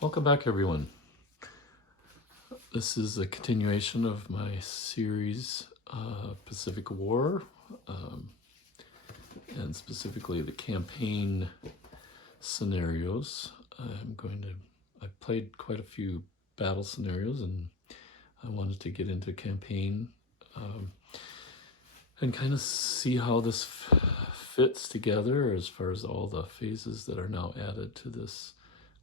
Welcome back, everyone. This is a continuation of my series, Pacific War, and specifically the campaign scenarios. I played quite a few battle scenarios, and I wanted to get into campaign and kind of see how this fits together as far as all the phases that are now added to this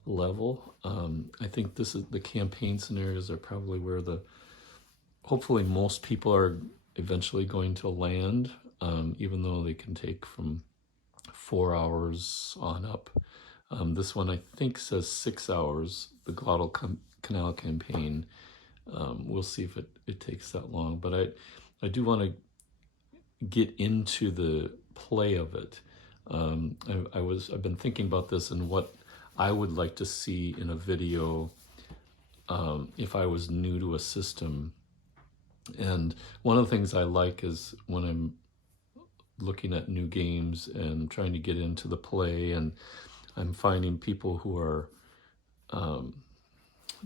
level. I think the campaign scenarios are probably where hopefully most people are eventually going to land, even though they can take from 4 hours on up. This one I think says 6 hours, the Canal campaign. We'll see if it takes that long, but I do want to get into the play of it. I've been thinking about this and what I would like to see in a video if I was new to a system. And one of the things I like is when I'm looking at new games and trying to get into the play, and I'm finding people who are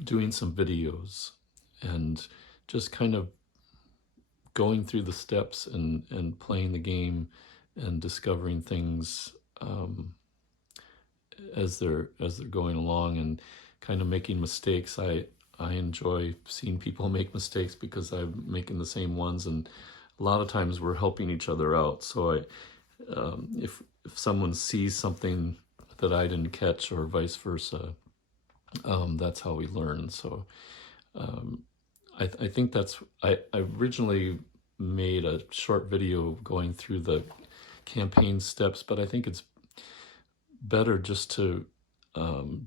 doing some videos and just kind of going through the steps and playing the game and discovering things as they're going along and kind of making mistakes. I enjoy seeing people make mistakes because I'm making the same ones, and a lot of times we're helping each other out. So if someone sees something that I didn't catch or vice versa, that's how we learn. So I think I originally made a short video going through the campaign steps, but I think it's better just to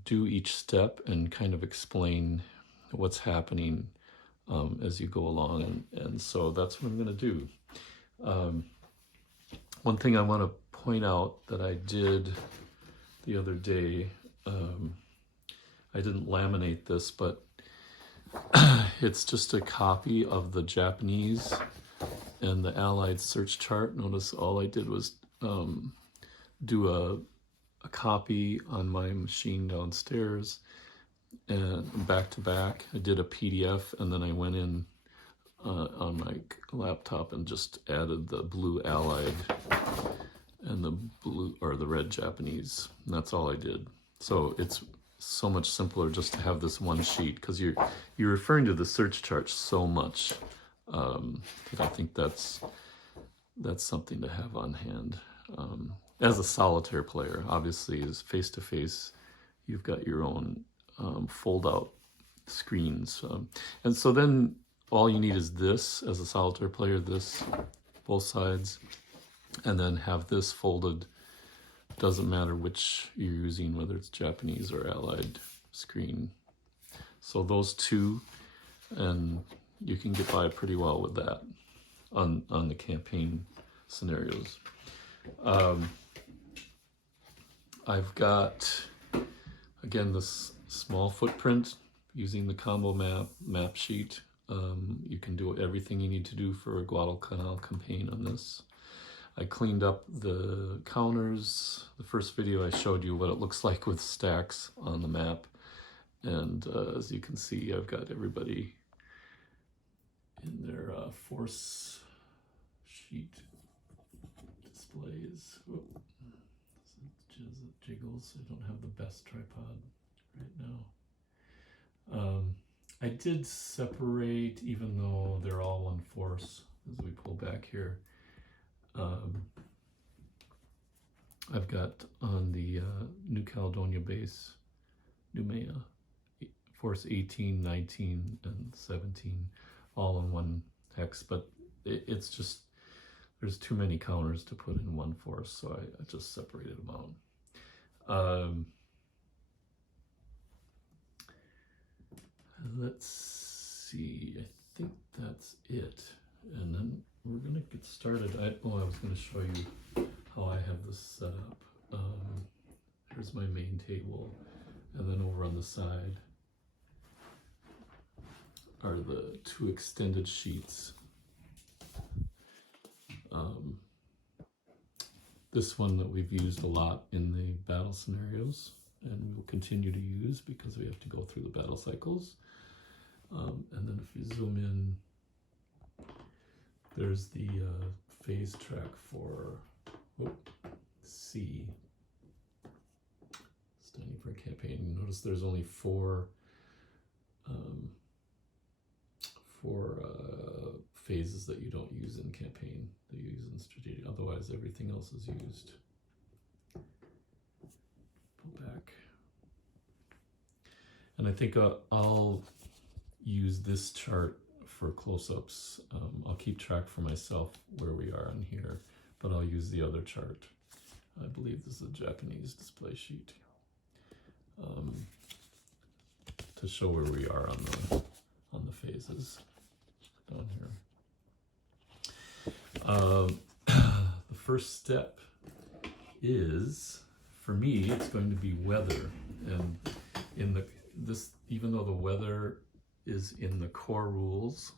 do each step and kind of explain what's happening as you go along, and so that's what I'm going to do. One thing I want to point out that I did the other day, I didn't laminate this, but it's just a copy of the Japanese and the Allied search chart. Notice all I did was do a copy on my machine downstairs and back to back. I did a PDF, and then I went in on my laptop and just added the blue Allied and the blue or the red Japanese, and that's all I did. So it's so much simpler just to have this one sheet, because you're referring to the search chart so much that I think that's something to have on hand. As a solitaire player, obviously, as face-to-face, you've got your own fold-out screens. And so then all you need is this, as a solitaire player, this, both sides, and then have this folded. Doesn't matter which you're using, whether it's Japanese or Allied screen. So those two, and you can get by pretty well with that on the campaign scenarios. I've got, again, this small footprint using the combo map sheet. You can do everything you need to do for a Guadalcanal campaign on this. I cleaned up the counters. The first video I showed you what it looks like with stacks on the map. And as you can see, I've got everybody in their force sheet displays. Whoop. Jiggles. I don't have the best tripod right now. I did separate, even though they're all one force, as we pull back here. I've got on the New Caledonia base, Noumea, force 18, 19, and 17, all in one hex, but it's just, there's too many counters to put in one force, so I just separated them out. Let's see, I think that's it. And then we're gonna get started. I was gonna show you how I have this set up. Here's my main table, and then over on the side are the two extended sheets. This one that we've used a lot in the battle scenarios, and we will continue to use because we have to go through the battle cycles. And then if you zoom in, there's the phase track for C, standing for campaign. Notice there's only four phases that you don't use in campaign, that you use in strategic. Otherwise, everything else is used. Pull back. And I think I'll use this chart for close-ups. I'll keep track for myself where we are on here, but I'll use the other chart. I believe this is a Japanese display sheet to show where we are on the phases down here. The first step is, for me, it's going to be weather, and even though the weather is in the core rules,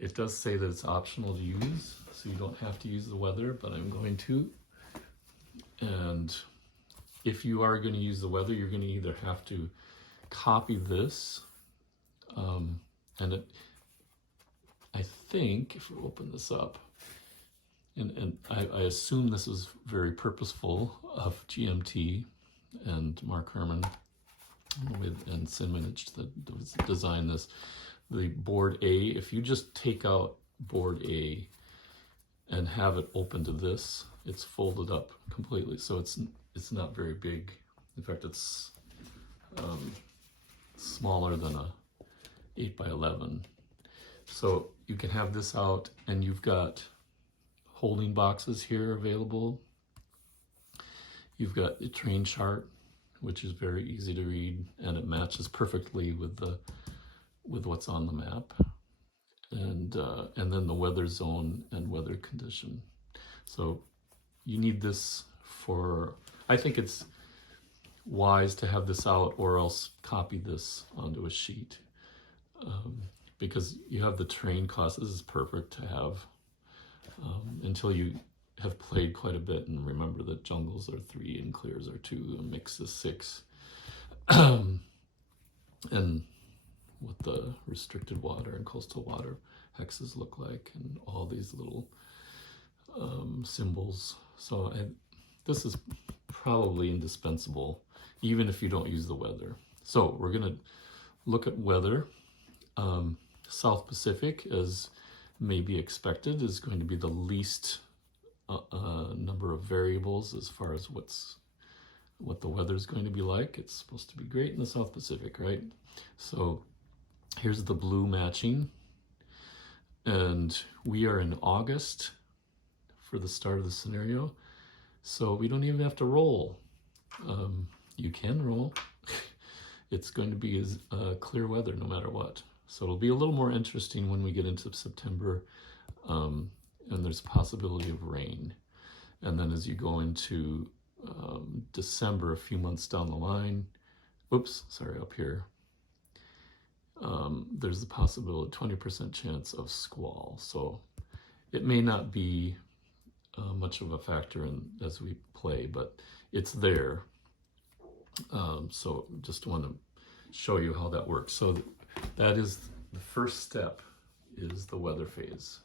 it does say that it's optional to use, so you don't have to use the weather, but I'm going to. And if you are going to use the weather, you're going to either have to copy this, and I think if we open this up, and I assume this is very purposeful of GMT and Mark Herman and Simonage that designed this. The board A, if you just take out board A and have it open to this, it's folded up completely, so it's not very big. In fact, it's smaller than a 8x11. So you can have this out, and you've got holding boxes here available. You've got the train chart, which is very easy to read, and it matches perfectly with what's on the map, and then the weather zone and weather condition. So you need this for, I think it's wise to have this out, or else copy this onto a sheet, because you have the terrain cost. This is perfect to have until you have played quite a bit and remember that jungles are 3 and clears are 2 and mix is 6. And what the restricted water and coastal water hexes look like, and all these little symbols. So this is probably indispensable, even if you don't use the weather. So we're going to look at weather. South Pacific, as may be expected, is going to be the least number of variables as far as what the weather is going to be like. It's supposed to be great in the South Pacific, right? So here's the blue matching, and we are in August for the start of the scenario, so we don't even have to roll. You can roll. It's going to be clear weather no matter what. So it'll be a little more interesting when we get into September, and there's a possibility of rain. And then as you go into December, a few months down the line, up here, there's the possibility, 20% chance of squall. So it may not be much of a factor as we play, but it's there. So just want to show you how that works. So that is the first step, is the weather phase.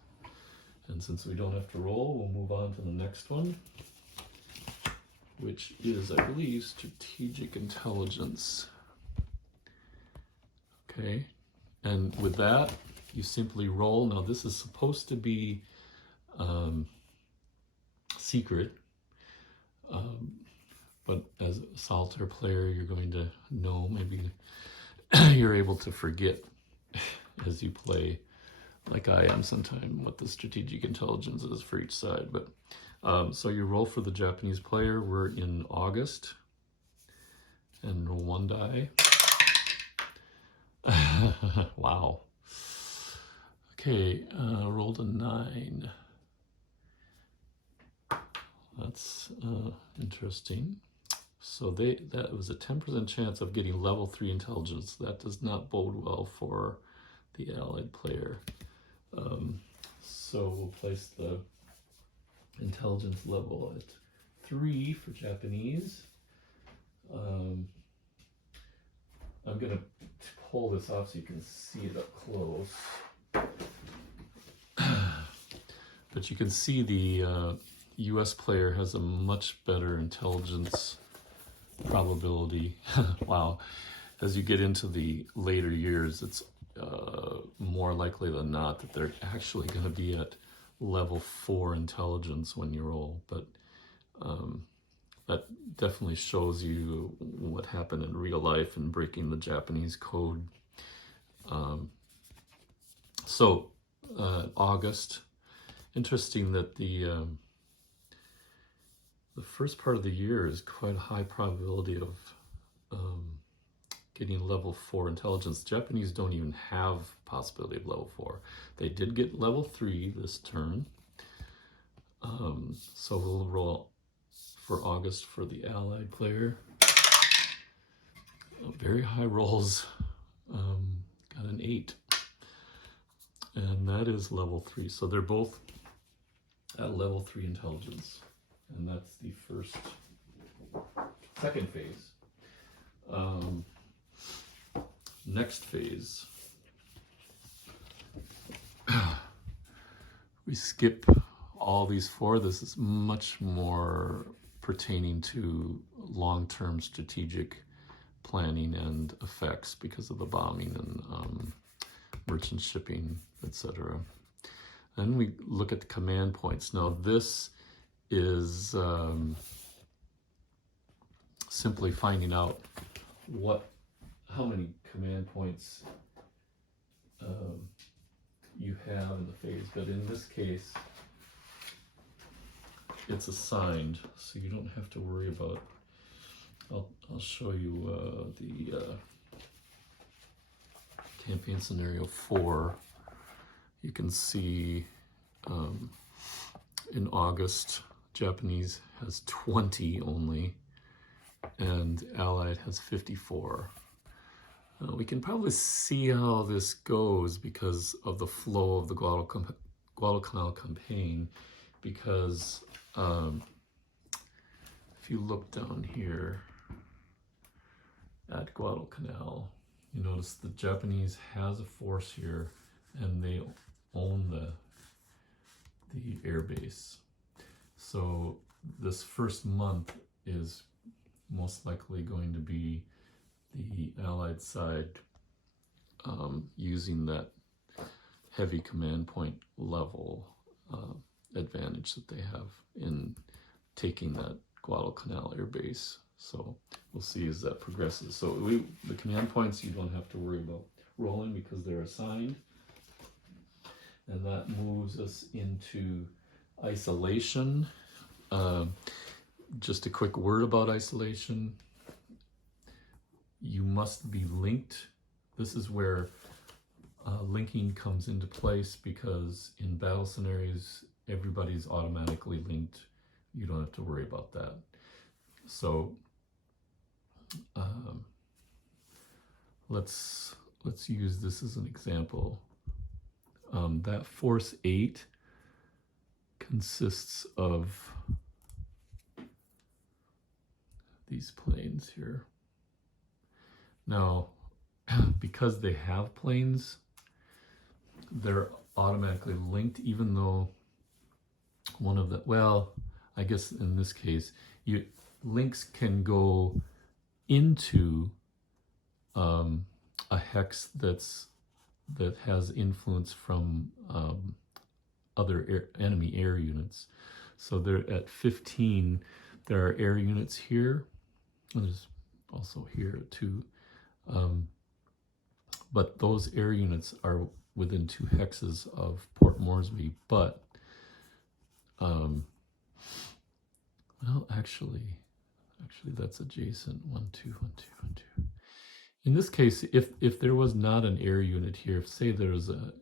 And since we don't have to roll, we'll move on to the next one, which is, I believe, strategic intelligence. Okay, and with that, you simply roll. Now this is supposed to be secret, but as a solitaire player, you're going to know, maybe you're able to forget as you play, like I am sometimes, what the strategic intelligence is for each side. But so you roll for the Japanese player. We're in August, and roll 1 die. Wow. Okay, rolled a 9. That's interesting. So that was a 10% chance of getting level 3 intelligence. That does not bode well for the allied player. So we'll place the intelligence level at 3 for Japanese. I'm going to pull this off so you can see it up close. But you can see the US player has a much better intelligence probability. Wow. As you get into the later years, it's more likely than not that they're actually going to be at level 4 intelligence when you roll. But that definitely shows you what happened in real life and breaking the Japanese code. August. Interesting that the first part of the year is quite a high probability of getting level 4 intelligence. Japanese don't even have possibility of level 4. They did get level 3 this turn. So we'll roll for August for the Allied player. Very high rolls. Got an 8. And that is level 3. So they're both at level 3 intelligence. And that's the second phase. Next phase, we skip all these 4. This is much more pertaining to long-term strategic planning and effects because of the bombing and merchant shipping, etc. Then we look at the command points. Now this is simply finding out how many command points you have in the phase, but in this case it's assigned, so you don't have to worry about. I'll show you the campaign scenario 4. You can see in August Japanese has 20 only and Allied has 54. We can probably see how this goes because of the flow of the Guadalcanal campaign, because if you look down here at Guadalcanal, you notice the Japanese has a force here and they own the air base. So this first month is most likely going to be the Allied side using that heavy command point level advantage that they have in taking that Guadalcanal air base. So we'll see as that progresses. So the command points you don't have to worry about rolling because they're assigned. And that moves us into isolation. Just a quick word about isolation. You must be linked. This is where linking comes into place, because in battle scenarios, everybody's automatically linked. You don't have to worry about that. So let's use this as an example. That force 8 consists of these planes here. Now, because they have planes, they're automatically linked, even though one of the, well, I guess in this case, links can go into a hex that has influence from other enemy air units. So they're at 15. There are air units here. There's also here too. But those air units are within 2 hexes of Port Moresby. But well, actually that's adjacent. 1, 2, 1, 2, 1, 2. In this case, if there was not an air unit here, if say there's a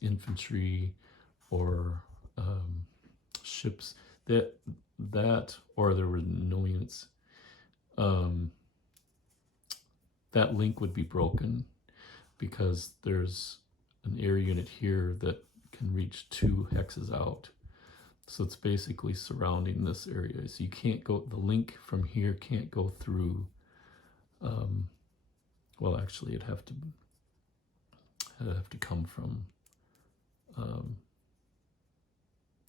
infantry or ships that or there were no units, that link would be broken because there's an air unit here that can reach 2 hexes out. So it's basically surrounding this area. So you can't go, the link from here can't go through, well, actually it'd have to come from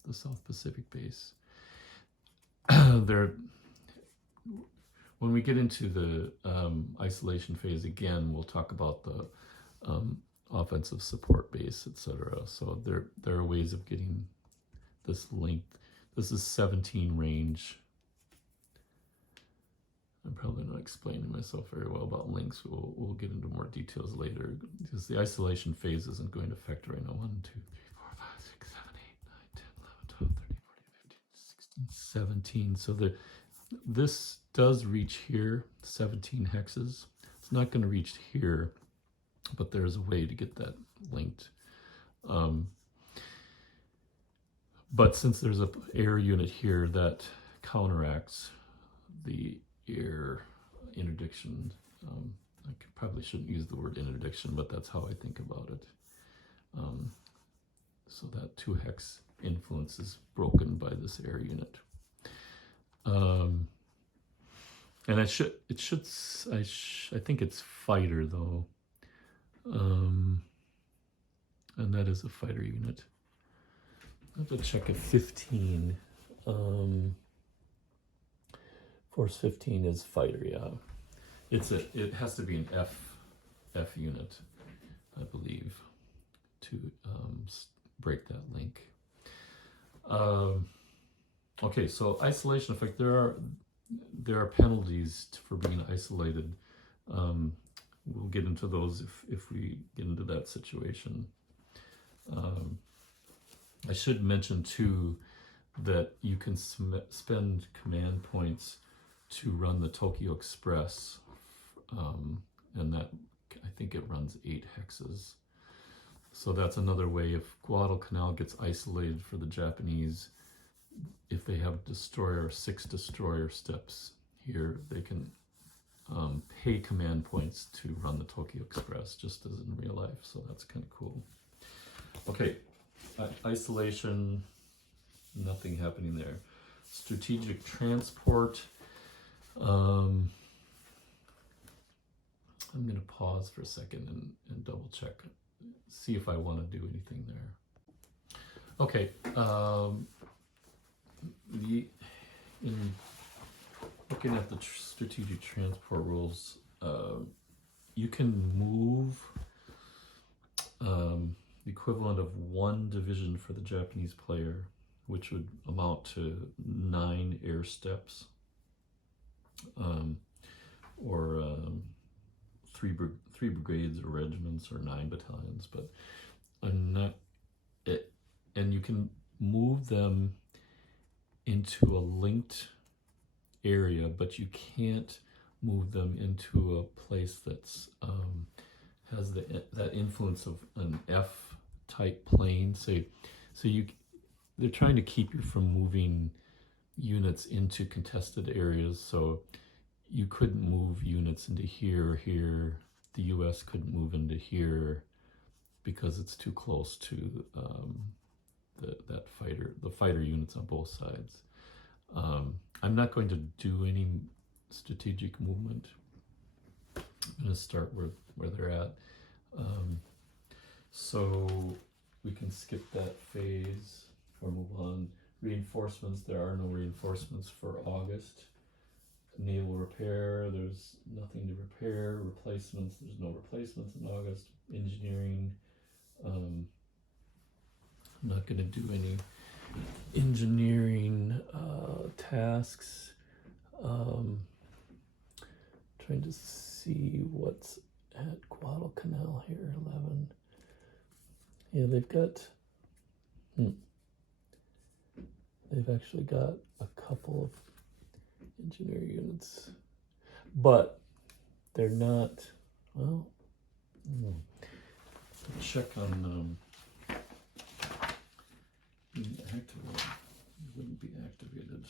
the South Pacific base. When we get into the isolation phase again, we'll talk about the offensive support base, etc. So there are ways of getting this length. This is 17 range. I'm probably not explaining myself very well about links. We'll get into more details later, because the isolation phase isn't going to affect right now. 1, 2, 3, 4, 5, 6, 7, 8, 9, 10, 11, 12, 13, 14, 15, 16, 17. So this does reach here, 17 hexes. It's not going to reach here, but there's a way to get that linked. But since there's an air unit here, that counteracts the air interdiction. I probably shouldn't use the word interdiction, but that's how I think about it. So that 2 hex influence is broken by this air unit. And I think it's fighter though. And that is a fighter unit. I have to check if 15. Force 15 is fighter, yeah. It has to be an F unit, I believe, to break that link. Okay, so isolation effect. There are penalties for being isolated. We'll get into those if we get into that situation. I should mention too that you can spend command points to run the Tokyo Express, and that, I think it runs 8 hexes. So that's another way. If Guadalcanal gets isolated for the Japanese, if they have destroyer, 6 destroyer steps here, they can pay command points to run the Tokyo Express, just as in real life. So that's kind of cool. Okay, isolation, nothing happening there. Strategic transport. I'm going to pause for a second and double check, see if I want to do anything there. Okay, in looking at the strategic transport rules, you can move the equivalent of 1 division for the Japanese player, which would amount to 9 air steps, or 3 brigades or regiments, or 9 battalions. But and you can move them into a linked area, but you can't move them into a place that's has that influence of an F-type plane. So they're trying to keep you from moving units into contested areas. So you couldn't move units into here or here. The U.S. couldn't move into here because it's too close to the fighter units on both sides. I'm not going to do any strategic movement. I'm going to start where they're at. So we can skip that phase or move on. Reinforcements, there are no reinforcements for August. Naval repair, there's nothing to repair. Replacements, there's no replacements in August. Engineering, I'm not going to do any engineering tasks. Trying to see what's at Guadalcanal here, 11. Yeah, they've actually got a couple of engineer units, but they're not, well, check on being activated. It wouldn't be activated.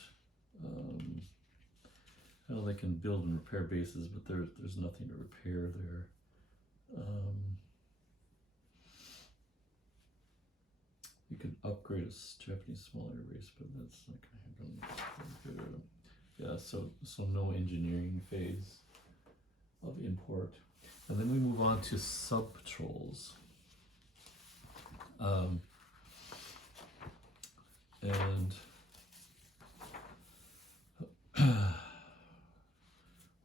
Well, they can build and repair bases, but there's nothing to repair there. you can upgrade a Japanese small air base, but that's not going to happen. Yeah, so no engineering phase of import. And then we move on to sub-patrols. And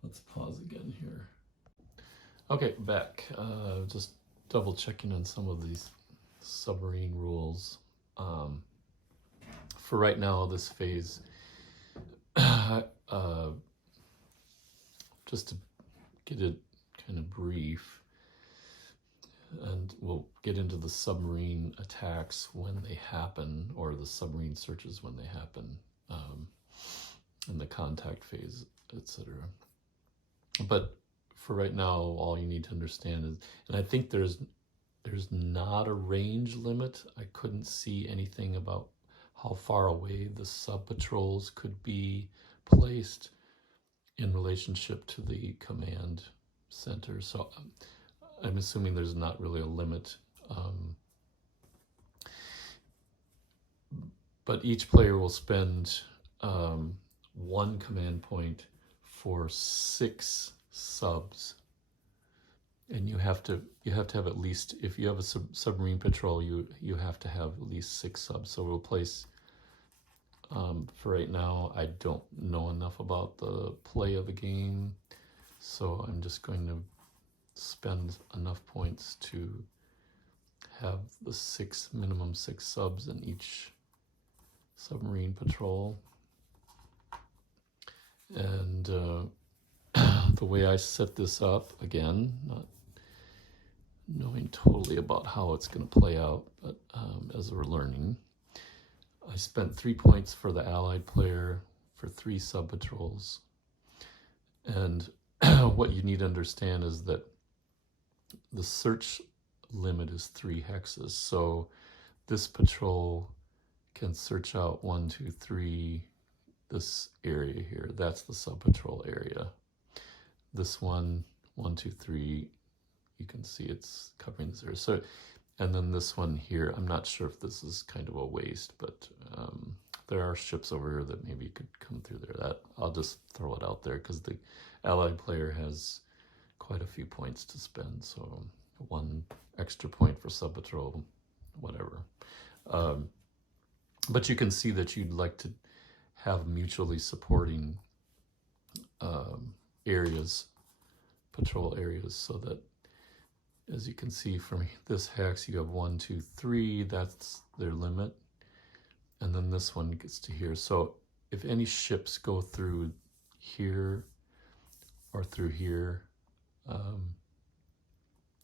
let's pause again here. Okay, back. Just double checking on some of these submarine rules. For right now, this phase, just to get it kind of brief, and we'll get into the submarine attacks when they happen, or the submarine searches when they happen, in the contact phase, etc. But for right now, all you need to understand is, and I think there's not a range limit. I couldn't see anything about how far away the sub-patrols could be placed in relationship to the command center. So I'm assuming there's not really a limit. But each player will spend 1 command point for 6 subs. And you have to have at least, if you have a submarine patrol, you have to have at least 6 subs. So we'll place, for right now, I don't know enough about the play of the game, so I'm just going to spend enough points to have the minimum 6 subs in each submarine patrol. And the way I set this up, again, not knowing totally about how it's going to play out, but as we're learning, I spent 3 points for the allied player for 3 sub-patrols. And what you need to understand is that the search limit is 3 hexes. So this patrol can search out 1, 2, 3, this area here. That's the sub-patrol area. This one, 1, 2, 3, you can see it's covering this area. So, and then this one here, I'm not sure if this is kind of a waste, but there are ships over here that maybe could come through there. That I'll just throw it out there because the allied player has quite a few points to spend. So 1 extra point for sub-patrol, whatever. But you can see that you'd like to have mutually supporting areas, patrol areas, so that, as you can see from this hex, you have 1, 2, 3, that's their limit. And then this one gets to here. So if any ships go through here or through here,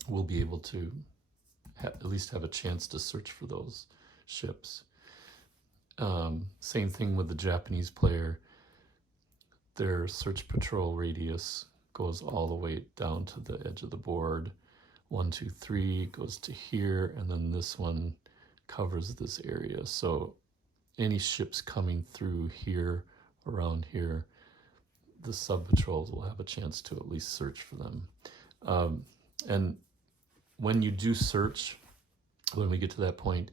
we'll be able to at least have a chance to search for those ships. Same thing with the Japanese player. Their search patrol radius goes all the way down to the edge of the board. 1, 2, 3 goes to here, and then this one covers this area. So any ships coming through here, around here, the sub-patrols will have a chance to at least search for them. And when you do search, when we get to that point,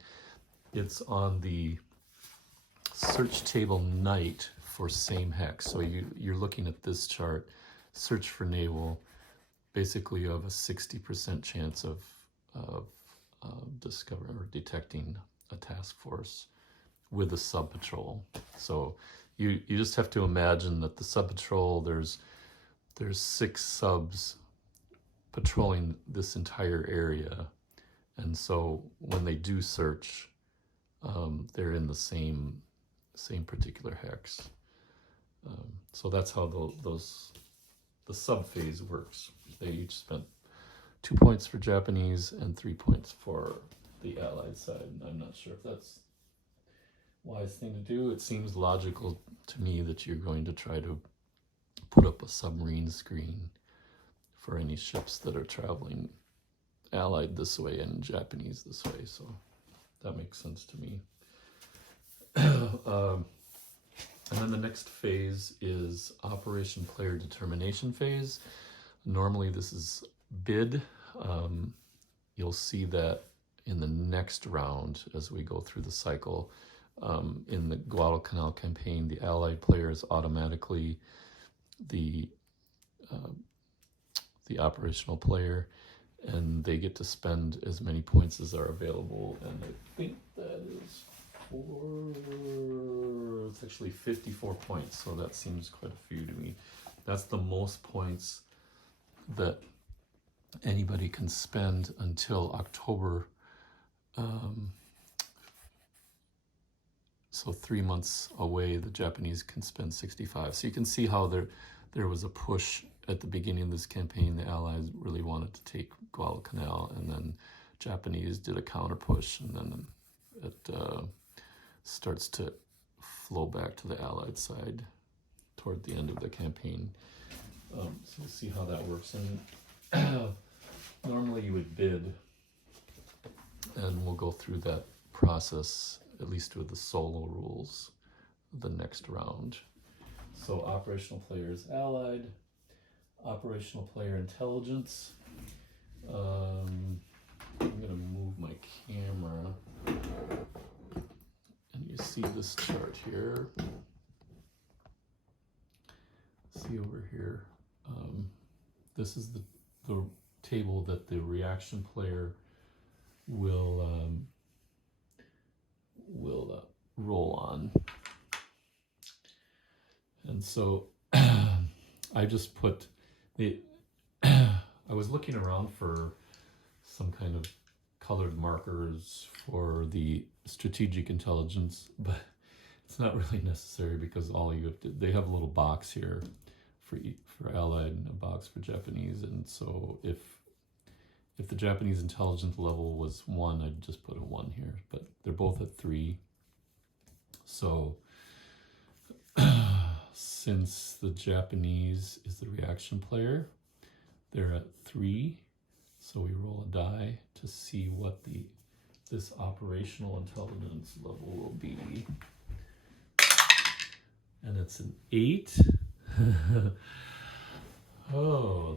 it's on the search table night for same hex. So you're looking at this chart, search for naval. Basically, you have a 60% chance of discovering or detecting a task force with a sub-patrol. So you just have to imagine that the sub-patrol, there's 6 subs patrolling this entire area. And so when they do search, they're in the same particular hex. So that's how the sub-phase works. They each spent 2 points for Japanese and 3 points for the Allied side. I'm not sure if that's a wise thing to do. It seems logical to me that you're going to try to put up a submarine screen for any ships that are traveling Allied this way and Japanese this way. So that makes sense to me. And then the next phase is Operation Player Determination phase. Normally this is bid. You'll see that in the next round as we go through the cycle. In the Guadalcanal campaign, the allied player is automatically the operational player, and they get to spend as many points as are available. And I think that is it's actually 54 points, so that seems quite a few to me. That's the most points that anybody can spend until October. So 3 months away, the Japanese can spend 65. So you can see how there was a push at the beginning of this campaign. The Allies really wanted to take Guadalcanal, and then Japanese did a counter push, and then it starts to flow back to the Allied side toward the end of the campaign. So we'll see how that works. And normally you would bid, and we'll go through that process, at least with the solo rules, the next round. So operational player is allied, operational player intelligence. I'm gonna move my camera, and you see this chart here. See over here, this is the table that the reaction player will roll on. And so I just put the I was looking around for some kind of colored markers for the strategic intelligence, but it's not really necessary, because all you have to, they have a little box here for Allied and a box for Japanese. And so if the Japanese intelligence level was 1, I'd just put a 1 here, but they're both at 3. So since the Japanese is the reaction player, they're at 3. So we roll a die to see what this operational intelligence level will be. And it's an 8. Oh,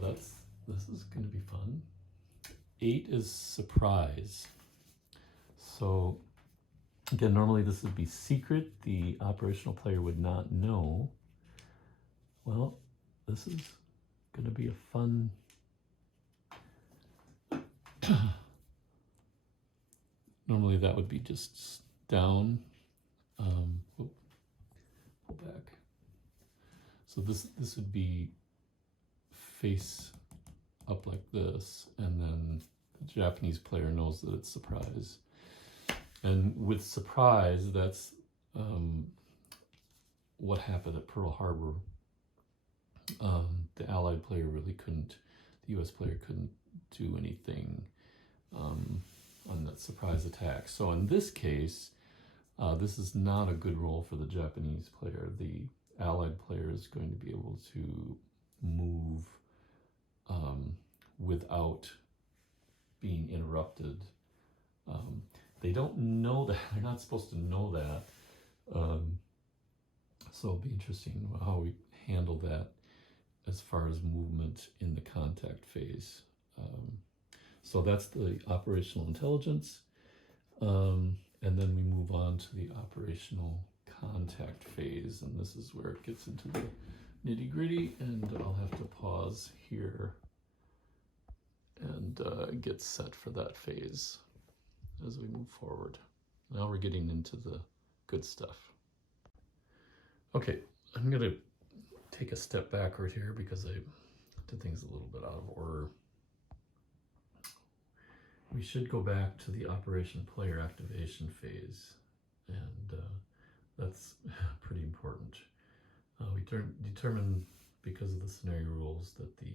this is gonna be fun. 8 is surprise. So again, normally this would be secret. The operational player would not know. Well, this is gonna be a fun normally that would be just down. Pull back. So this would be face up like this, and then the Japanese player knows that it's surprise. And with surprise, that's what happened at Pearl Harbor. The Allied player really couldn't, the US player couldn't do anything on that surprise attack. So in this case, this is not a good roll for the Japanese player. The Allied player is going to be able to move without being interrupted. They don't know that. They're not supposed to know that. So it'll be interesting how we handle that as far as movement in the contact phase. So that's the operational intelligence. And then we move on to the operational contact phase. And this is where it gets into the nitty gritty. And I'll have to pause here and get set for that phase as we move forward. Now we're getting into the good stuff. Okay, I'm gonna take a step backward here because I did things a little bit out of order. We should go back to the operation player activation phase, and that's pretty important. We determined, because of the scenario rules, that the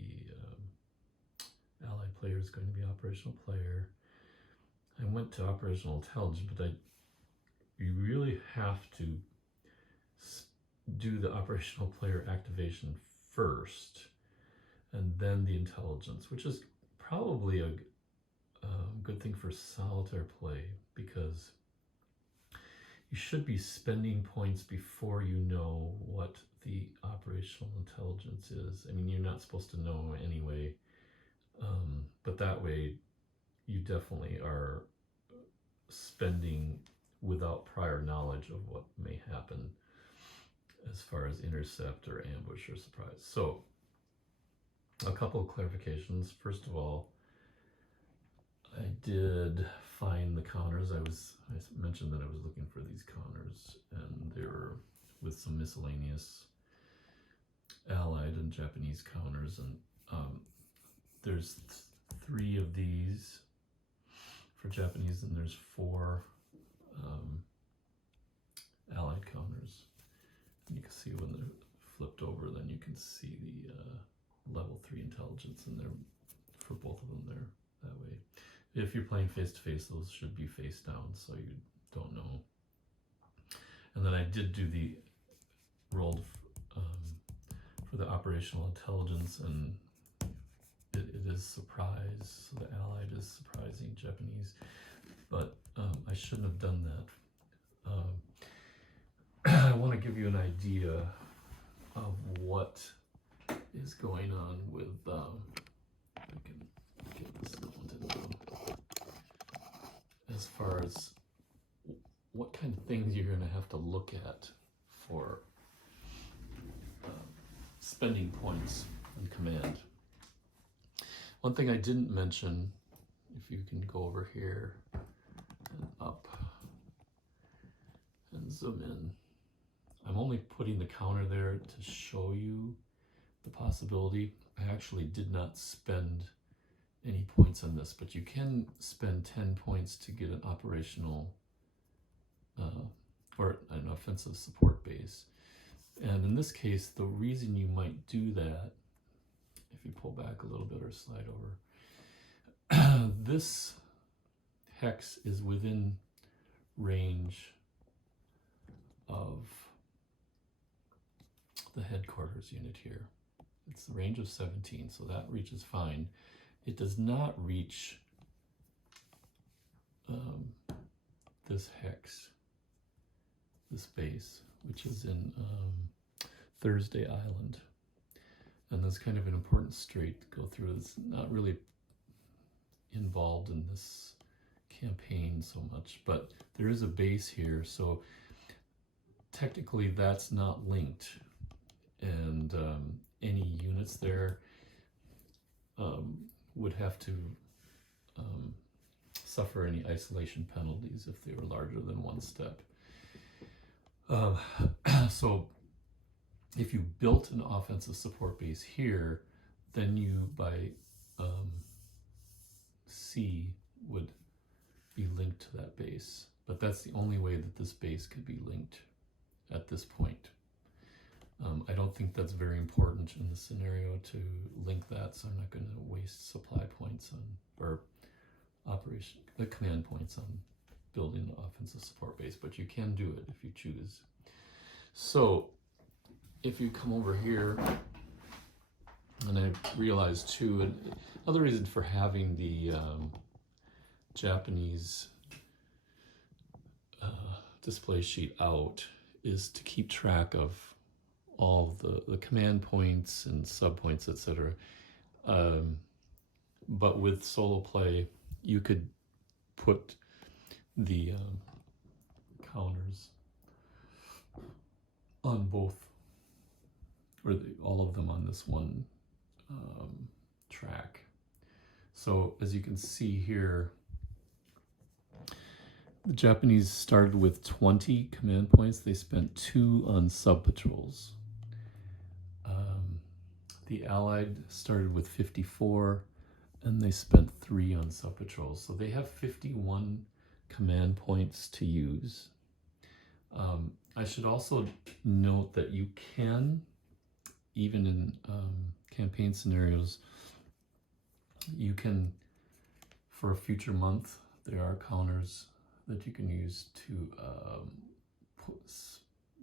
allied player is going to be operational player. I went to operational intelligence, but you really have to do the operational player activation first, and then the intelligence, which is probably a good thing for solitaire play, because you should be spending points before you know what the operational intelligence is. I mean, you're not supposed to know anyway, but that way you definitely are spending without prior knowledge of what may happen as far as intercept or ambush or surprise. So a couple of clarifications. First of all, I did find the counters. I mentioned that I was looking for these counters, and they were with some miscellaneous Allied and Japanese counters, and there's 3 of these for Japanese, and there's 4 Allied counters. And you can see when they're flipped over, then you can see the level 3 intelligence in there for both of them there that way. If you're playing face to face, those should be face down, so you don't know. And then I did do the rolled for the operational intelligence, and it is surprise. So the Allied is surprising Japanese, but I shouldn't have done that. I want to give you an idea of what is going on with. I can get this mounted now. As far as what kind of things you're going to have to look at for spending points in command. One thing I didn't mention, if you can go over here and up and zoom in, I'm only putting the counter there to show you the possibility. I actually did not spend any points on this, but you can spend 10 points to get an operational or an offensive support base. And in this case, the reason you might do that, if you pull back a little bit or slide over, this hex is within range of the headquarters unit here. It's the range of 17, so that reaches fine. It does not reach this hex, this base, which is in Thursday Island. And that's kind of an important strait to go through. It's not really involved in this campaign so much, but there is a base here, so technically that's not linked. And any units there would have to suffer any isolation penalties if they were larger than 1 step. So if you built an offensive support base here, then you by C would be linked to that base. But that's the only way that this base could be linked at this point. I don't think that's very important in the scenario to link that, so I'm not going to waste supply points on, or command points on building an offensive support base, but you can do it if you choose. So if you come over here, and I realized too, another reason for having the Japanese display sheet out is to keep track of all the command points and sub points, etc. But with solo play, you could put the counters on both, or all of them on this one track. So as you can see here, the Japanese started with 20 command points. They spent 2 on sub patrols. The Allied started with 54, and they spent 3 on sub patrols. So they have 51 command points to use. I should also note that you can, even in campaign scenarios, you can, for a future month, there are counters that you can use to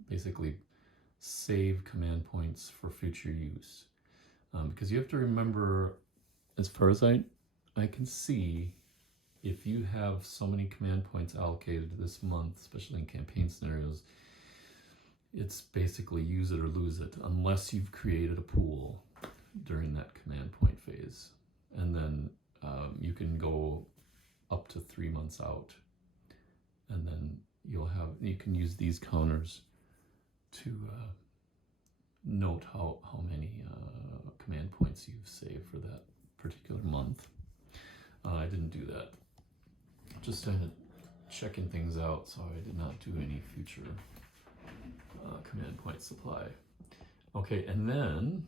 basically save command points for future use. Because you have to remember, as far as I can see, if you have so many command points allocated this month, especially in campaign scenarios, it's basically use it or lose it, unless you've created a pool during that command point phase. And then you can go up to 3 months out. and then you can use these counters to note how many command points you've saved for that particular month. I didn't do that. Just kind of checking things out, so I did not do any future command point supply. Okay, and then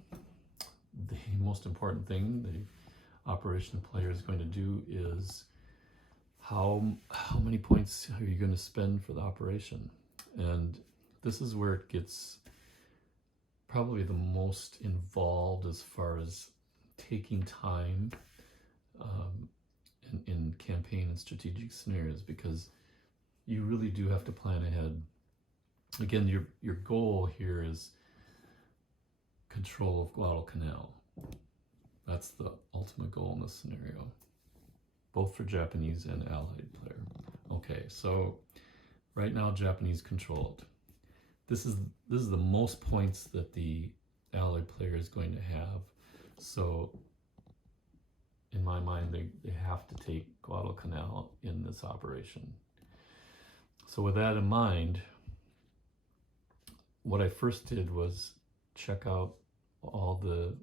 the most important thing the operation player is going to do is how many points are you going to spend for the operation? And this is where it gets probably the most involved as far as taking time in campaign and strategic scenarios, because you really do have to plan ahead. Again, your goal here is control of Guadalcanal. That's the ultimate goal in this scenario, both for Japanese and Allied player. Okay, so right now Japanese controlled. This is the most points that the Allied player is going to have. So in my mind, they have to take Guadalcanal in this operation. So with that in mind, what I first did was check out all the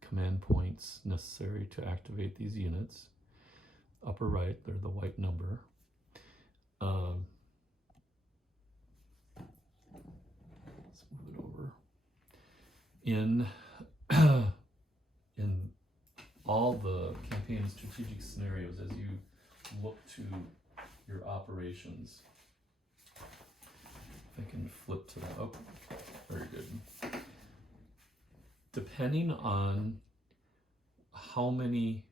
command points necessary to activate these units. Upper right, they're the white number. Let's move it over. In all the campaign and strategic scenarios, as you look to your operations, if I can flip to that. Oh, very good. Depending on how many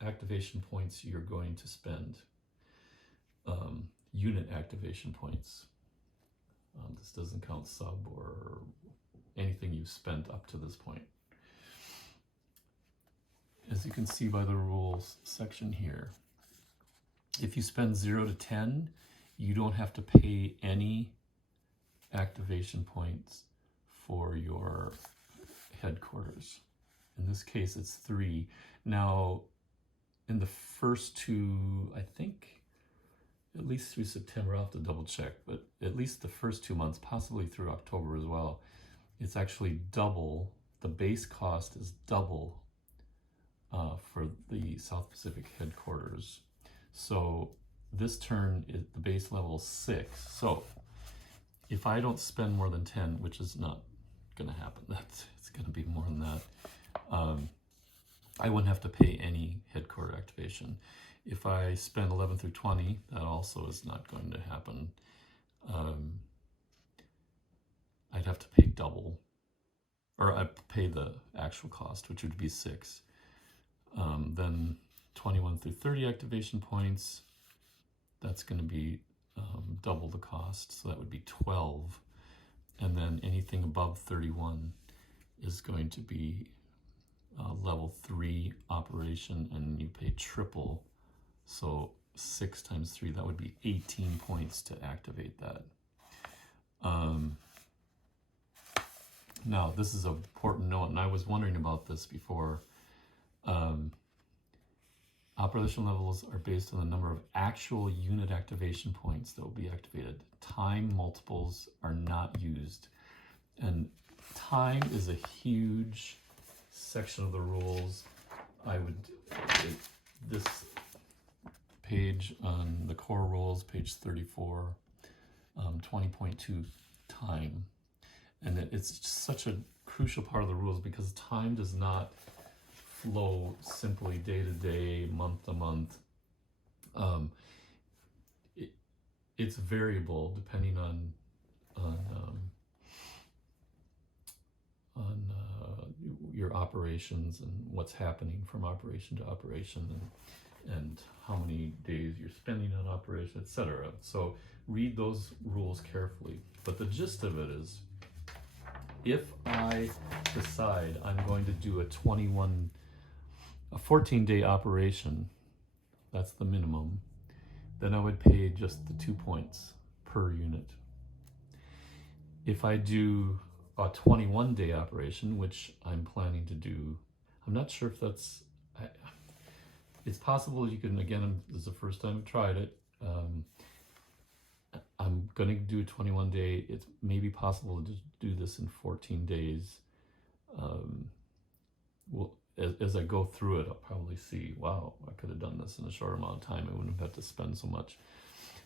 activation points you're going to spend, unit activation points. This doesn't count sub or anything you've spent up to this point. As you can see by the rules section here, if you spend 0 to 10, you don't have to pay any activation points for your headquarters. In this case, it's 3. Now, in the first two, I think, at least through September, I'll have to double check, but at least the first 2 months, possibly through October as well, it's actually double. The base cost is double for the South Pacific headquarters. So this turn, the base level is 6. So if I don't spend more than 10, which is not going to happen, it's going to be more than that, I wouldn't have to pay any headquarter activation. If I spend 11 through 20, that also is not going to happen. I'd have to pay double, or I'd pay the actual cost, which would be 6. Then 21 through 30 activation points, that's going to be double the cost, so that would be 12. And then anything above 31 is going to be level 3 operation, and you pay triple. So 6 times 3, that would be 18 points to activate that. Now, this is an important note, and I was wondering about this before. Operation levels are based on the number of actual unit activation points that will be activated. Time multiples are not used. And time is a huge section of the rules. This page on the core rules, page 34, 20.2, time. And it's just such a crucial part of the rules, because time does not flow simply day to day, month to month. It's variable depending on your operations and what's happening from operation to operation, and how many days you're spending on operation, etc. So read those rules carefully. But the gist of it is, if I decide I'm going to do a 14-day operation, that's the minimum, then I would pay just the 2 points per unit. If I do a 21-day operation, which I'm planning to do, I'm not sure if that's, it's possible you can, again, this is the first time I've tried it, Um, I'm going to do a 21 day. It may be possible to do this in 14 days. Well, as I go through it, I'll probably see, wow, I could have done this in a short amount of time. I wouldn't have had to spend so much.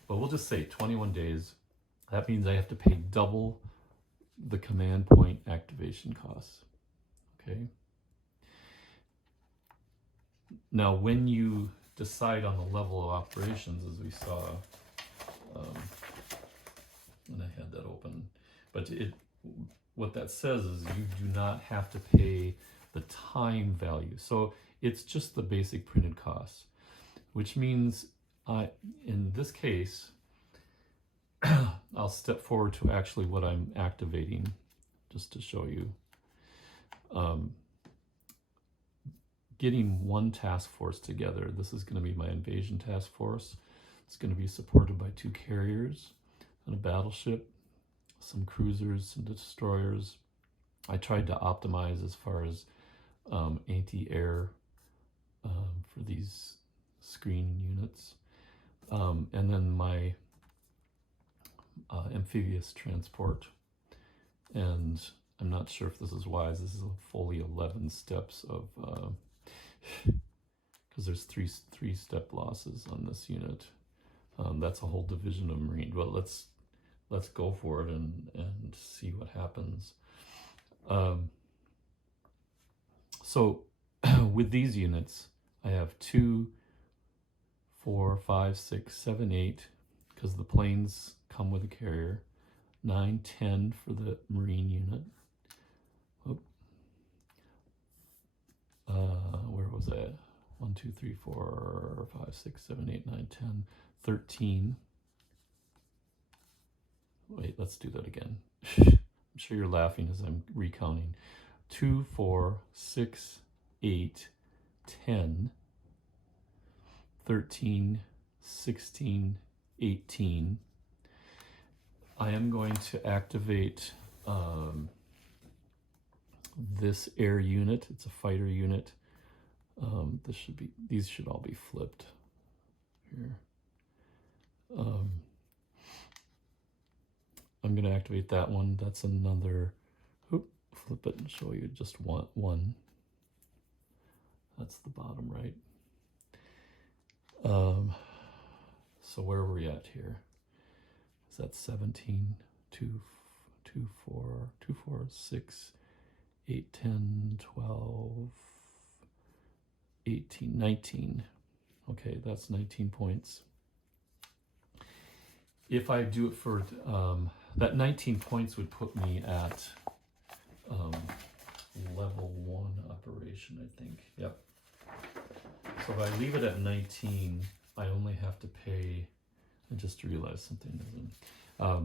But we'll just say 21 days. That means I have to pay double the command point activation costs. Okay. Now, when you decide on the level of operations, as we saw, and I had that open, but what that says is you do not have to pay the time value. So it's just the basic printed costs, which means in this case, I'll step forward to actually what I'm activating just to show you. Getting one task force together. This is going to be my invasion task force. It's going to be supported by 2 carriers and a battleship, some cruisers, some destroyers. I tried to optimize as far as anti-air for these screen units. And then my amphibious transport. And I'm not sure if this is wise. This is fully 11 steps of, because there's three step losses on this unit. That's a whole division of Marine. But let's go for it and see what happens. So with these units, I have 2, 4, 5, 6, 7, 8, because the planes come with a carrier. 9, 10 for the Marine unit. Where was I? 1, 2, 3, 4, 5, 6, 7, 8, 9, 10, 13. Wait, let's do that again. I'm sure you're laughing as I'm recounting. 2, 4, 6, 8, 10, 13, 16, 18. I am going to activate this air unit. It's a fighter unit. These should all be flipped here. I'm going to activate that one. That's another. Flip it and show you just one. That's the bottom right. So where are we at here? Is that 17, 2, 4, 6, 8, 10, 12, 18, 19. Okay, that's 19 points. If I do it for, that 19 points would put me at level 1 operation, I think. Yep. So if I leave it at 19, I only have to pay, I just realized something. I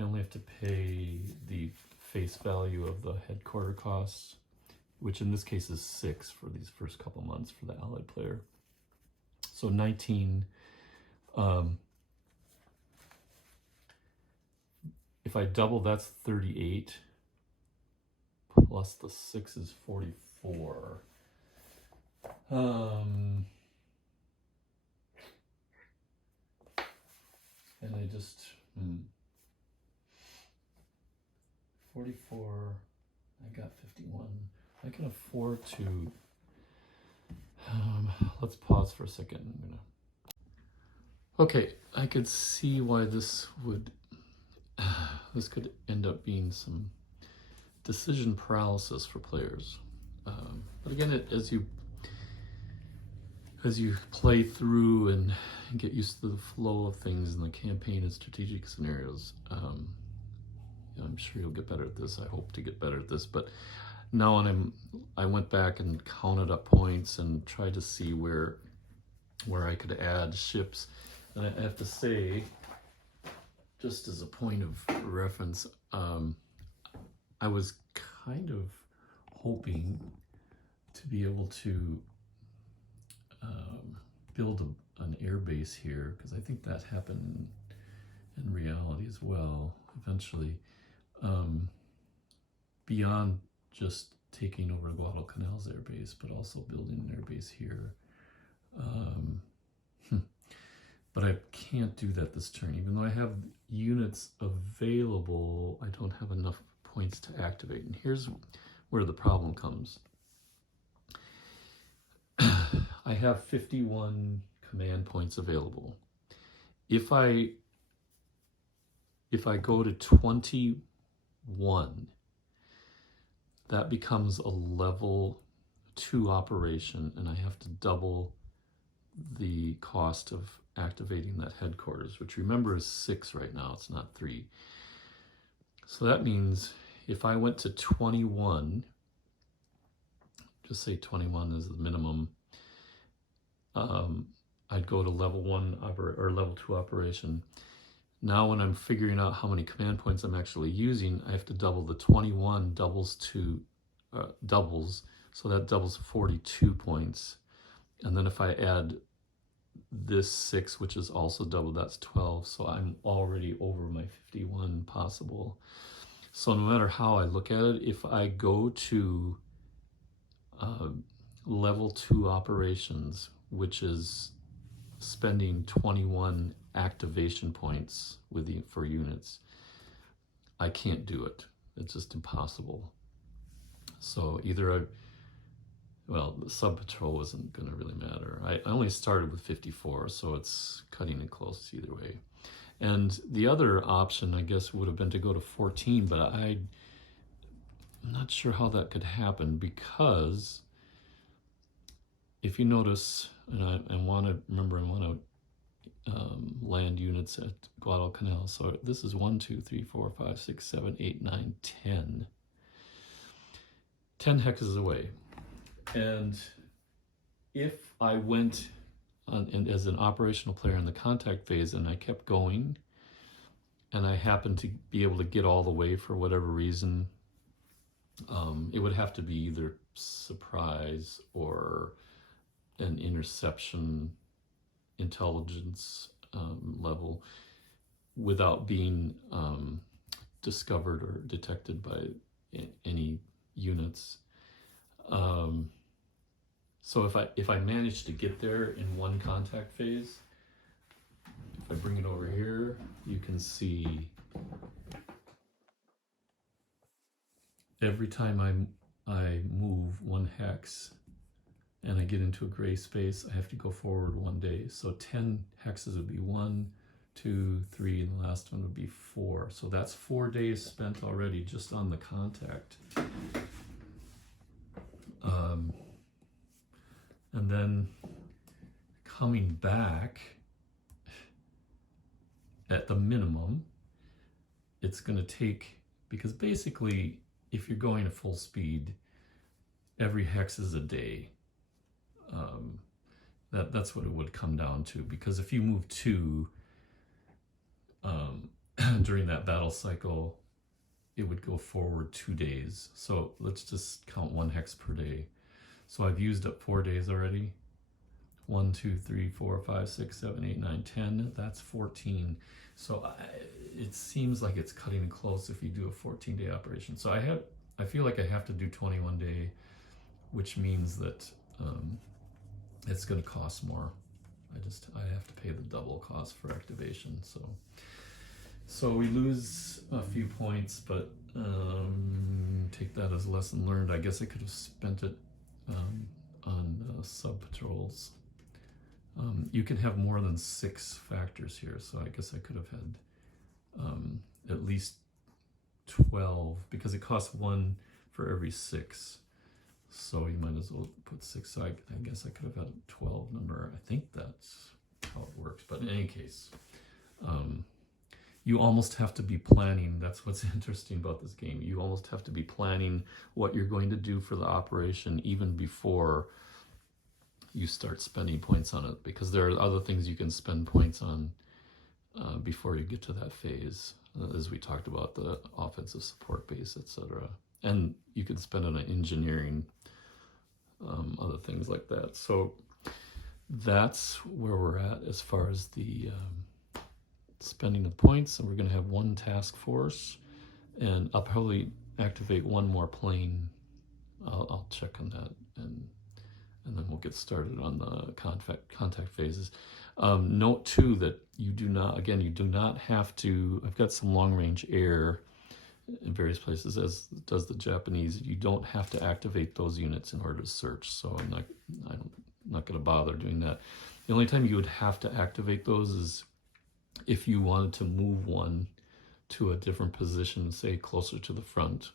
only have to pay the face value of the headquarter costs, which in this case is 6 for these first couple months for the allied player. So 19, if I double, that's 38, plus the 6 is 44. And I just, 44, I got 51. I can afford to, let's pause for a second. Okay, I could see why this could end up being some decision paralysis for players. But again, as you play through and get used to the flow of things in the campaign and strategic scenarios, I'm sure you'll get better at this. I hope to get better at this. But now I went back and counted up points and tried to see where I could add ships. And I have to say, just as a point of reference, I was kind of hoping to be able to build an air base here, because I think that happened in reality as well eventually, beyond just taking over Guadalcanal's air base, but also building an air base here. But I can't do that this turn. Even though I have units available, I don't have enough points to activate. And here's where the problem comes. I have 51 command points available. If I go to 21, that becomes a level 2 operation, and I have to double the cost of activating that headquarters, which remember is 6 right now, it's not 3. So that means if I went to 21, just say 21 is the minimum, I'd go to level 1 or level 2 operation. Now when I'm figuring out how many command points I'm actually using, I have to double the 21 doubles, so that doubles 42 points. And then if I add this 6, which is also double, that's 12. So I'm already over my 51 possible. So no matter how I look at it, if I go to level 2 operations, which is spending 21 activation points for units, I can't do it. It's just impossible. So either the sub patrol isn't going to really matter. I only started with 54, so it's cutting it close either way. And the other option, I guess, would have been to go to 14, but I'm not sure how that could happen, because if you notice, and I want to land units at Guadalcanal. So this is 1, 2, 3, 4, 5, 6, 7, 8, 9, 10. 10 hexes away. And if I went and as an operational player in the contact phase and I kept going, and I happened to be able to get all the way for whatever reason, it would have to be either surprise or an interception intelligence level without being discovered or detected by any units. So if I manage to get there in one contact phase, if I bring it over here, you can see every time I move 1 hex and I get into a gray space, I have to go forward 1 day. So 10 hexes would be 1, 2, 3, and the last one would be 4. So that's 4 days spent already just on the contact. And then coming back at the minimum, it's going to take, because basically if you're going at full speed, every hex is a day. That's what it would come down to, because if you move 2 during that battle cycle, it would go forward 2 days. So let's just count 1 hex per day. So I've used up 4 days already. 1, 2, 3, 4, 5, 6, 7, 8, 9, 10. That's 14. So it seems like it's cutting it close if you do a 14-day operation. So I feel like I have to do 21 day, which means that it's going to cost more. I have to pay the double cost for activation. So we lose a few points, but take that as a lesson learned. I guess I could have spent it on sub patrols. You can have more than 6 factors here, so I guess I could have had at least 12, because it costs 1 for every 6. So you might as well put 6. So I guess I could have had a 12 number. I think that's how it works. But in any case, you almost have to be planning. That's what's interesting about this game. You almost have to be planning what you're going to do for the operation even before you start spending points on it, because there are other things you can spend points on before you get to that phase, as we talked about, the offensive support base, etc. And you can spend it on engineering, other things like that. So that's where we're at as far as the spending of points. And we're going to have 1 task force, and I'll probably activate 1 more plane. I'll check on that, and and then we'll get started on the contact phases. Note too that you do not have to, I've got some long range air in various places, as does the Japanese. You don't have to activate those units in order to search, so I'm not going to bother doing that. The only time you would have to activate those is if you wanted to move one to a different position, say closer to the front.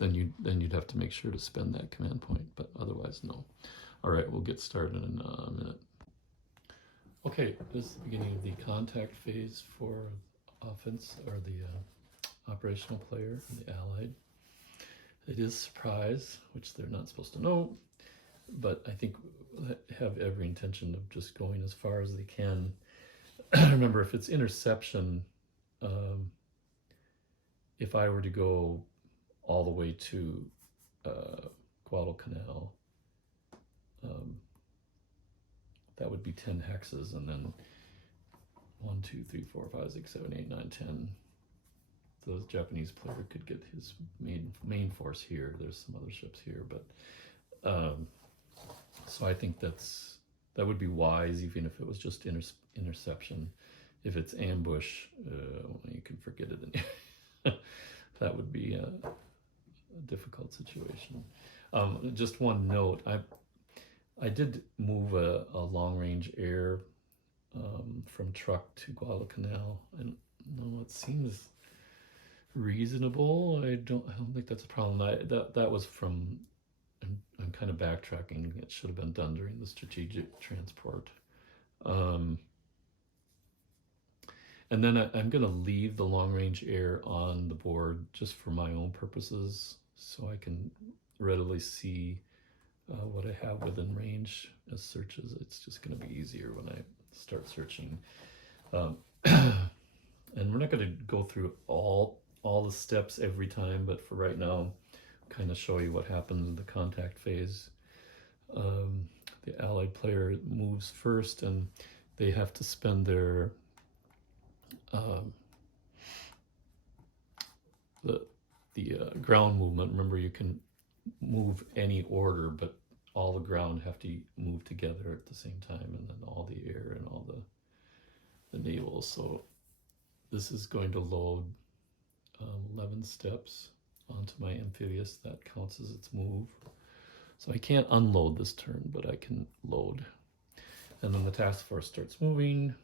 Then you'd have to make sure to spend that command point, but otherwise no. All right, we'll get started in a minute. Okay, this is the beginning of the contact phase for offense, or the operational player, the allied. It is surprise, which they're not supposed to know, but I think have every intention of just going as far as they can. Remember, if it's interception, if I were to go all the way to Guadalcanal, that would be 10 hexes, and then 1, 2, 3, 4, 5, 6, 7, 8, 9, 10. The Japanese player could get his main force here. There's some other ships here, but so I think that would be wise, even if it was just interception. If it's ambush, you can forget it. That would be a difficult situation. Just one note, I did move a long range air from truck to Guadalcanal, and no, it seems reasonable. I don't think that's a problem. That was from, I'm kind of backtracking. It should have been done during the strategic transport. And then I'm going to leave the long-range air on the board just for my own purposes, so I can readily see what I have within range as searches. It's just going to be easier when I start searching. And we're not going to go through all the steps every time, but for right now, kind of show you what happens in the contact phase. The allied player moves first, and they have to spend their the ground movement. Remember, you can move any order, but all the ground have to move together at the same time, and then all the air and all the naval. So this is going to load 11 steps onto my amphibious. That counts as its move. So I can't unload this turn, but I can load. And then the task force starts moving.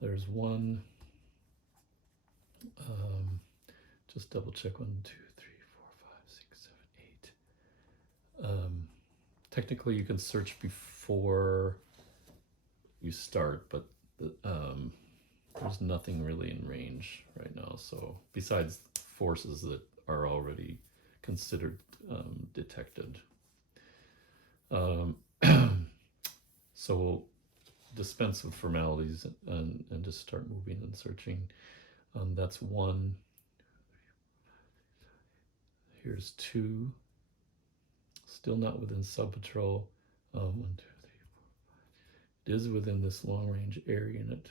There's one. Just double check. 1, 2, 3, 4, 5, 6, 7, 8. Technically, you can search before you start, but there's nothing really in range right now. So besides forces that are already considered detected. So we'll dispense with formalities and just start moving and searching. That's 1. Here's 2. Still not within sub-patrol. 1, 2, 3, 4, 5. It is within this long-range air unit.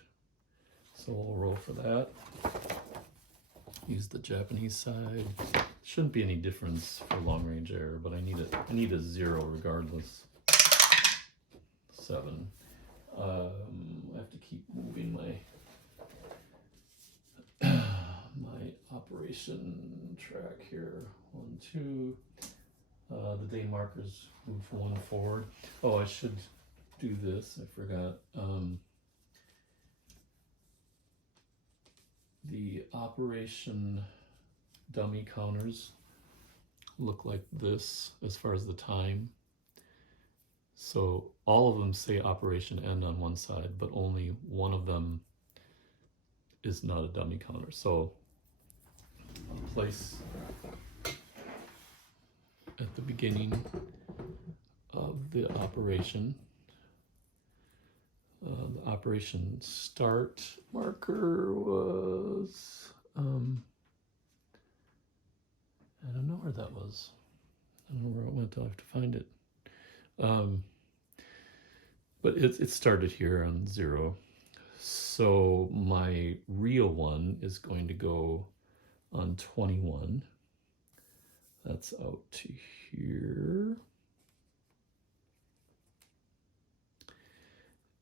So we'll roll for that. Use the Japanese side. Shouldn't be any difference for long-range air, but I need a 0 regardless. 7. I have to keep moving my operation track here. 1, 2. The day markers move 1 forward. Oh, I should do this. I forgot. The operation dummy counters look like this as far as the time. So all of them say operation end on one side, but only one of them is not a dummy counter. So I'll place at the beginning of the operation. The operation start marker was, I don't know where that was. I don't know where it went. I'll have to find it. But it started here on 0. So my real one is going to go on 21. That's out to here.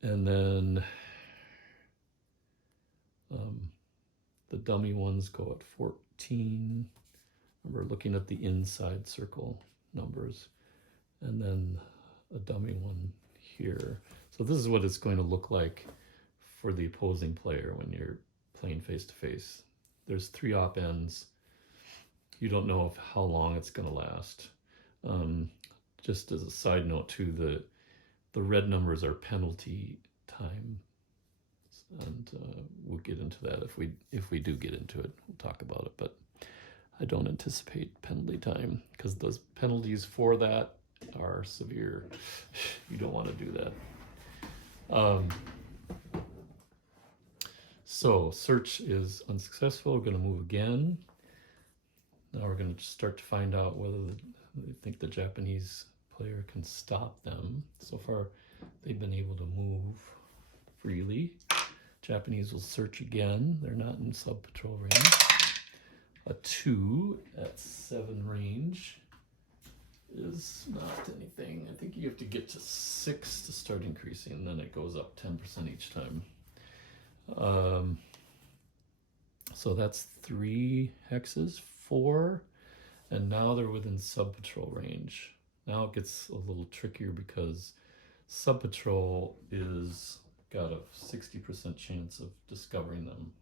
And then the dummy ones go at 14. We're looking at the inside circle numbers. And then a dummy one here. So this is what it's going to look like for the opposing player when you're playing face-to-face. There's 3 op ends. You don't know how long it's going to last. Just as a side note too, the red numbers are penalty time, and we'll get into that if we do get into it. We'll talk about it, but I don't anticipate penalty time because those penalties for that are severe. You don't want to do that. So search is unsuccessful. We're going to move again. Now we're going to start to find out whether they think the Japanese player can stop them. So far, they've been able to move freely. Japanese will search again. They're not in sub-patrol range. A 2 at 7 range is not anything. I think you have to get to 6 to start increasing, and then it goes up 10% each time. So that's 3 hexes, 4, and now they're within sub-patrol range. Now it gets a little trickier because sub-patrol is got a 60% chance of discovering them.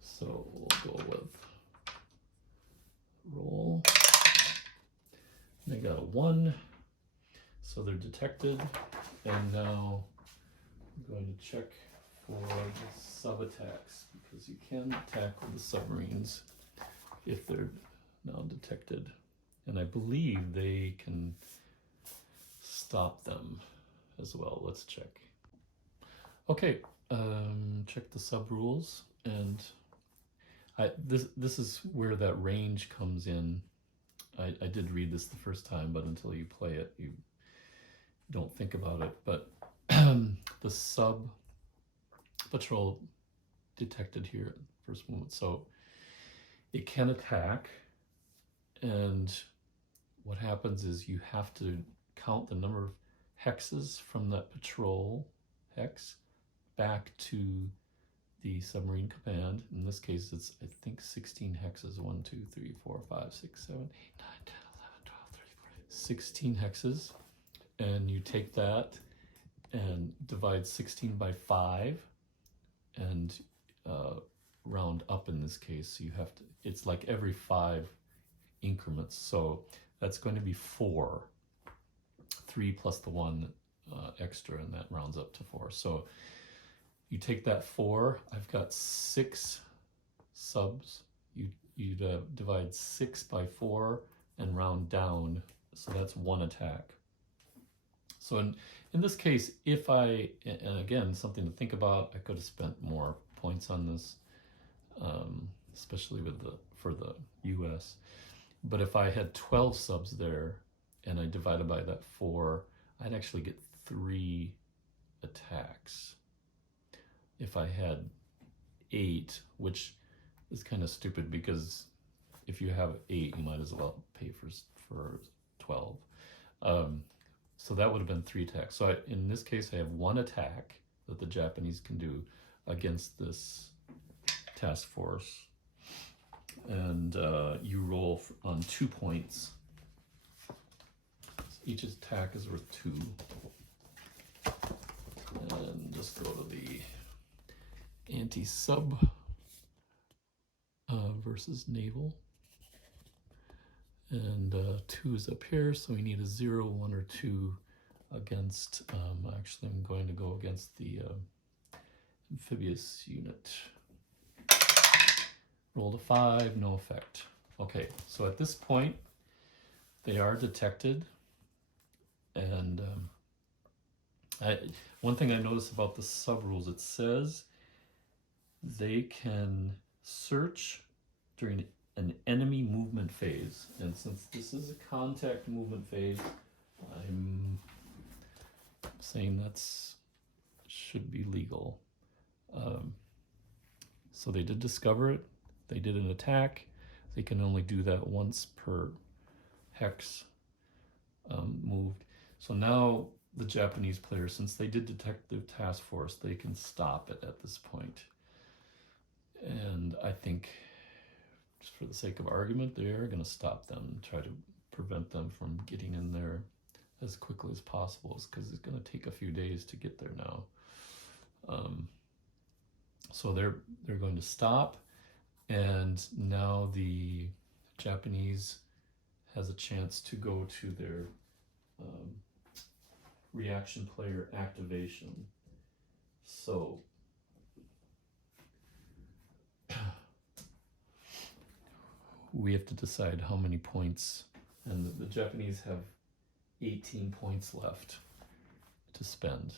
So we'll go with roll. They got a 1, so they're detected, and now I'm going to check for the sub-attacks because you can attack with the submarines if they're now detected. And I believe they can stop them as well. Let's check. Okay, check the sub rules, and this is where that range comes in. I did read this the first time, but until you play it, you don't think about it. But the sub patrol detected here at the first moment, so it can attack, and what happens is you have to count the number of hexes from that patrol hex back to the submarine command. In this case, it's I think 16 hexes. 1, 2, 3, 4, 5, 6, 7, 8, 9, 10, 11, 12, 13, 14, 16 hexes, and you take that and divide 16 by 5 and round up in this case. So you have to, it's like every 5 increments. So that's going to be 4. 3 plus the 1 extra, and that rounds up to 4. So you take that 4, I've got 6 subs. You divide 6 by 4 and round down. So that's 1 attack. So in this case, if I, and again, something to think about, I could have spent more points on this, especially for the US. But if I had 12 subs there and I divided by that 4, I'd actually get 3 attacks. If I had 8, which is kind of stupid because if you have 8, you might as well pay for 12. So that would have been 3 attacks. So in this case, I have 1 attack that the Japanese can do against this task force. And you roll on 2 points. Each attack is worth 2. And just go to the anti-sub versus naval. And 2 is up here, so we need a 0, 1, or 2 against, actually I'm going to go against the amphibious unit. Rolled a 5, no effect. Okay, so at this point, they are detected. And one thing I noticed about the sub rules, it says they can search during an enemy movement phase. And since this is a contact movement phase, I'm saying that's should be legal. So they did discover it. They did an attack. They can only do that once per hex moved. So now the Japanese player, since they did detect the task force, they can stop it at this point. And I think, just for the sake of argument, they are going to stop them and try to prevent them from getting in there as quickly as possible, because it's going to take a few days to get there now. So they're going to stop, and now the Japanese has a chance to go to their reaction player activation. So we have to decide how many points, and the Japanese have 18 points left to spend,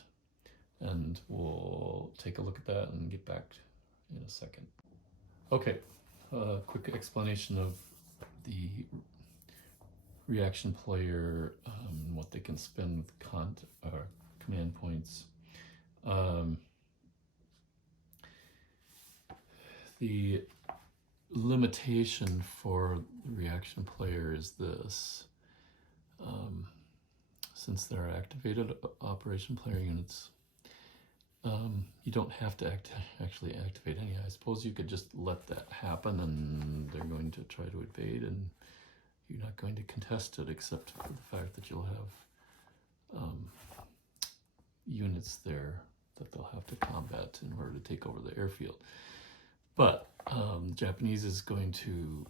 and we'll take a look at that and get back in a second. Okay, quick explanation of the reaction player, what they can spend with command points. The limitation for the reaction player is this. Since there are activated operation player units, you don't have to actually activate any. I suppose you could just let that happen and they're going to try to evade, and you're not going to contest it, except for the fact that you'll have units there that they'll have to combat in order to take over the airfield. But the Japanese is going to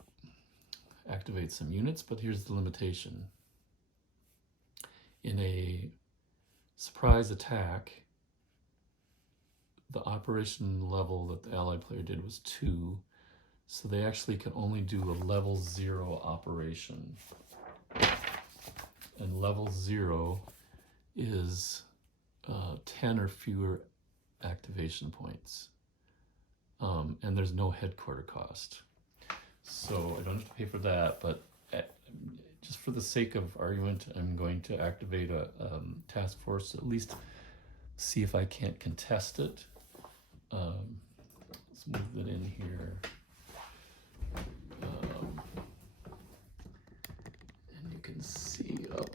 activate some units, but here's the limitation. In a surprise attack, the operation level that the Allied player did was 2, so they actually can only do a level 0 operation. And level 0 is 10 or fewer activation points. And there's no headquarter cost. So I don't have to pay for that, but just for the sake of argument, I'm going to activate a task force, at least see if I can't contest it. Let's move it in here. And you can see up.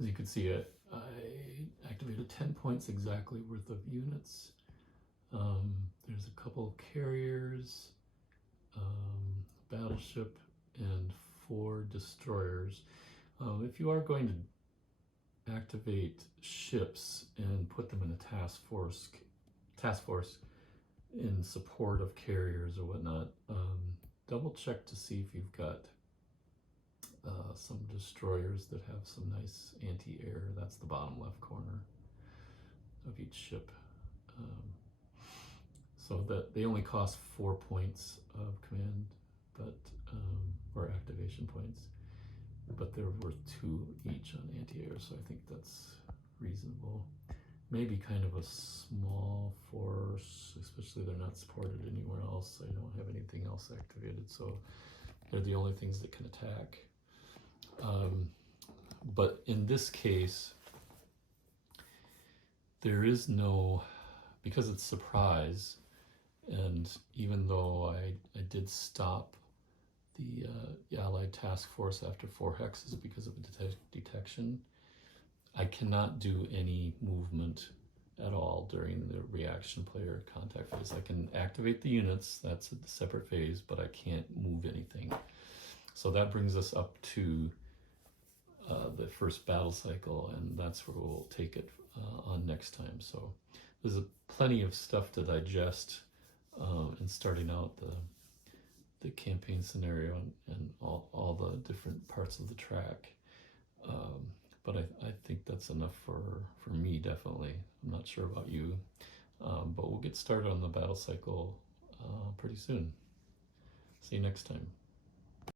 As you can see, I activated 10 points exactly worth of units. There's a couple carriers, battleship, and 4 destroyers. If you are going to activate ships and put them in a task force in support of carriers or whatnot, double check to see if you've got some destroyers that have some nice anti-air. That's the bottom left corner of each ship. So that they only cost 4 points of command, but or activation points, but they're worth 2 each on anti-air, so I think that's reasonable. Maybe kind of a small force, especially they're not supported anywhere else. I don't have anything else activated, so they're the only things that can attack. But in this case, there is no, because it's surprise, and even though I did stop the Allied task force after 4 hexes because of a detection, I cannot do any movement at all during the reaction player contact phase. I can activate the units, that's a separate phase, but I can't move anything. So that brings us up to the first battle cycle, and that's where we'll take it on next time. So there's plenty of stuff to digest in starting out the campaign scenario and all the different parts of the track. But I think that's enough for me, definitely. I'm not sure about you, but we'll get started on the battle cycle pretty soon. See you next time.